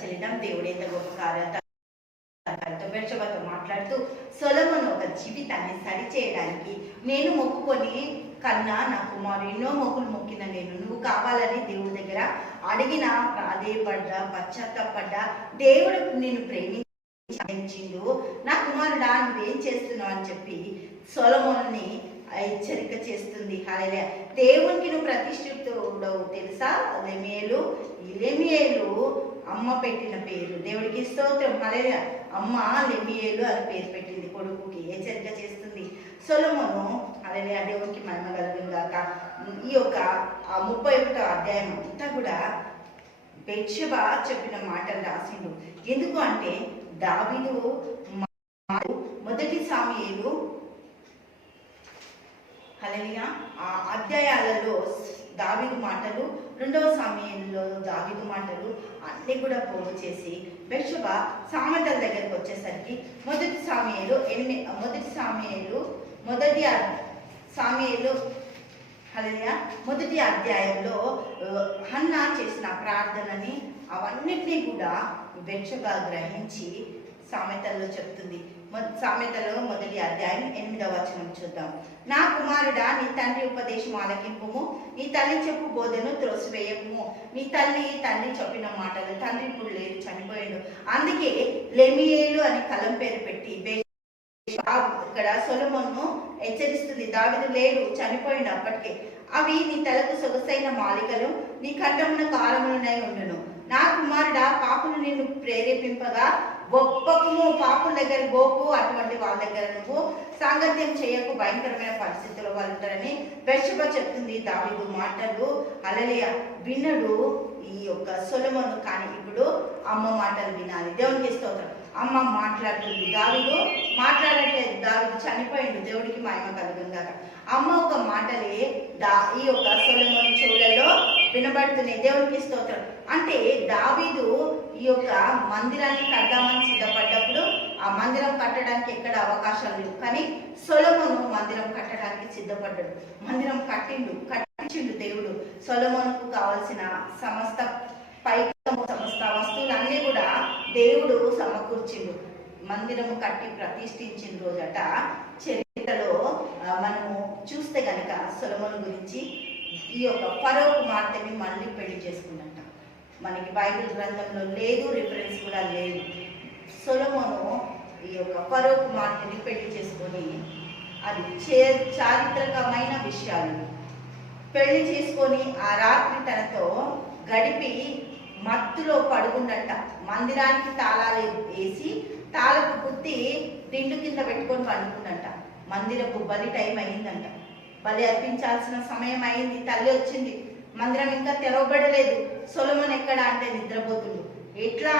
చెల్లిద్దాం దేవుడు ఎంత గొప్ప కార్యాలతో మాట్లాడుతూ సొలమును ఒక జీవితాన్ని సరిచేయడానికి నేను మొక్కుకొని కన్నా నా కుమారు ఎన్నో మొక్కులు మొక్కిన నేను నువ్వు కావాలని దేవుడి దగ్గర అడిగిన ప్రాధేయపడ్డా పశ్చాత్తపడ్డా దేవుడు నేను ప్రేమించు నా కుమారుడా నువ్వేం చేస్తున్నావు అని చెప్పి సొలముని హెచ్చరిక చేస్తుంది. అలాగే దేవునికి నువ్వు ప్రతిష్ఠితుడవు తెలుసా? లెమేలు ఇలెమియేలు అమ్మ పెట్టిన పేరు. దేవుడికి స్తోత్రం. హలే అమ్మ లెమియేలు అని పేరు పెట్టింది కొడుకుకి. హెచ్చరిక చేస్తుంది? సొలమోను అలాగే దేవుడికి మహిమ కలుగును ఈ యొక్క ఆ ముప్పై ఒకటో అధ్యాయం అంతా కూడా బెత్షెబ చెప్పిన మాటలు రాసిండు. ఎందుకు అంటే దావిదు మొదటి సామీలు అలలియా ఆ అధ్యాయాలలో దావిదు మాటలు రెండవ సమయంలో దావిదు మాటలు అన్నీ కూడా పోగు చేసి బెషబ సామెతల దగ్గరకు వచ్చేసరికి మొదటి సామీయులు ఎనిమిది మొదటి సామీయులు మొదటి అ- సామీయులు మొదటి అధ్యాయంలో హన్నా చేసిన ప్రార్థనని అవన్నిటినీ కూడా బెషబ గ్రహించి సామెతల్లో చెప్తుంది. సామెతలో మొదటి అధ్యాయం ఎనిమిదవ వచనం చూద్దాం. నా కుమారుడా నీ తండ్రి ఉపదేశం ఆలకింపుము. నీ తల్లి చెప్పు బోధను త్రోసివేయము నీ తల్లి తండ్రి చెప్పిన మాటలు తండ్రి ఇప్పుడు లేరు చనిపోయాడు. అందుకే లెమియేలు అని కలం పేరు పెట్టి ఇక్కడ సొలమను హెచ్చరిస్తుంది. దావిదు లేడు చనిపోయిండు అప్పటికే. అవి నీ తలకు సొగసైన మాలికలు. నీ కంఠమున కారములనై ఉండును. నా కుమారుడా పాపులు నిన్ను ప్రేరేపింపగా గొప్పకుము పాపుల దగ్గర గోపు అటువంటి వాళ్ళ దగ్గర నువ్వు సాంగత్యం చేయకు భయంకరమైన పరిస్థితుల్లో వాళ్ళు ఉంటారని బెర్షబ చెప్తుంది దావిదు మాటలు. అలలియ వినడు ఈ యొక్క సొలమను కానీ ఇప్పుడు అమ్మ మాటలు వినాలి. దేవునికి స్తోత్రం. అమ్మ మాట్లాడుతుంది. దావిదు మాట్లాడట్లేదు. దావిదు చనిపోయిండు. దేవుడికి మహిమ కలుగుందాక అమ్మ ఒక మాటలే దా ఈ యొక్క సొలమను చెవులలో వినబడుతున్నాయి దేవునికి స్తోత్రం. అంటే దావీదు ఈ యొక్క మందిరాన్ని కడదామని సిద్ధపడ్డప్పుడు ఆ మందిరం కట్టడానికి ఎక్కడ అవకాశం లేవు కానీ సొలమును మందిరం కట్టడానికి సిద్ధపడ్డాడు. మందిరం కట్టిండు కట్టించిండు దేవుడు. సొలమోనుకు కావలసిన సమస్త పైకము సమస్త వస్తువులన్నీ కూడా దేవుడు సమకూర్చిండు. మందిరము కట్టి ప్రతిష్ఠించిన రోజట చరిత్రలో మనము చూస్తే గనక సొలమును గురించి ఈ యొక్క ఫరో కుమార్తెని మళ్ళీ పెళ్ళి చేసుకుందంట మనకి బైబిల్ గ్రంథంలో లేదు రిఫరెన్స్ కూడా లేదు. సొలమోను ఈ యొక్క ఫరో కుమార్తెని పెళ్ళి చేసుకొని అది చే చారిత్రకమైన విషయాలు. పెళ్ళి చేసుకొని ఆ రాత్రి తనతో గడిపి మత్తులో పడుకుండట మందిరానికి తాళాలు వేసి తాళపు గుత్తి దిండు కింద పెట్టుకొని పడుకుందంట మందిరపు బలి టైం అయిందంట. బలి అర్పించాల్సిన సమయం అయింది తల్లి వచ్చింది. మందిరం ఇంకా తెరవబడలేదు. సొలమన్ ఎక్కడ అంటే నిద్రపోతుండు. ఎట్లా?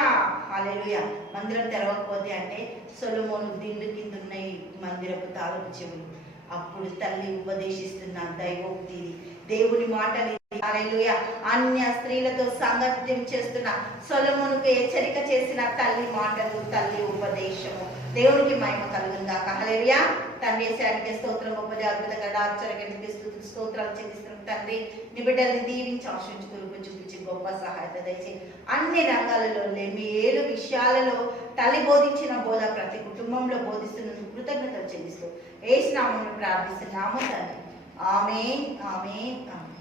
హాలేలుయ మందిరం తెరవకపోతే అంటే సొలమోను దిండు కింద ఉన్నాయి మందిరపు తాళపు చెవులు. అప్పుడు తల్లి ఉపదేశిస్తున్న దైవోక్తి దేవుని మాటలు ఇది. అన్య స్త్రీలతో సాంగత్యం చేస్తున్న సొలమునుకు హెచ్చరిక చేసిన తల్లి మాటలు తల్లి ఉపదేశము. దేవునికి మహిమ కలుగుందా కహలేరియా తండ్రి శానికి స్తోత్రం గొప్ప జాగ్రత్త గడ ఆశ్చర్యకనికి స్తోత్రాలు చెల్లిస్తున్న. తండ్రి నీ బిడ్డల్ని దీవించి ఆశించి గురుకు చూపించి గొప్ప సహాయత దయచి అన్ని రంగాలలో లేమి ఏడు విషయాలలో తల్లి బోధించిన బోధ ప్రతి కుటుంబంలో బోధిస్తున్నందుకు కృతజ్ఞతలు చెల్లిస్తూ ఏ స్నామను ప్రార్థిస్తున్నాము తండ్రి. ఆమె ఆమె ఆమె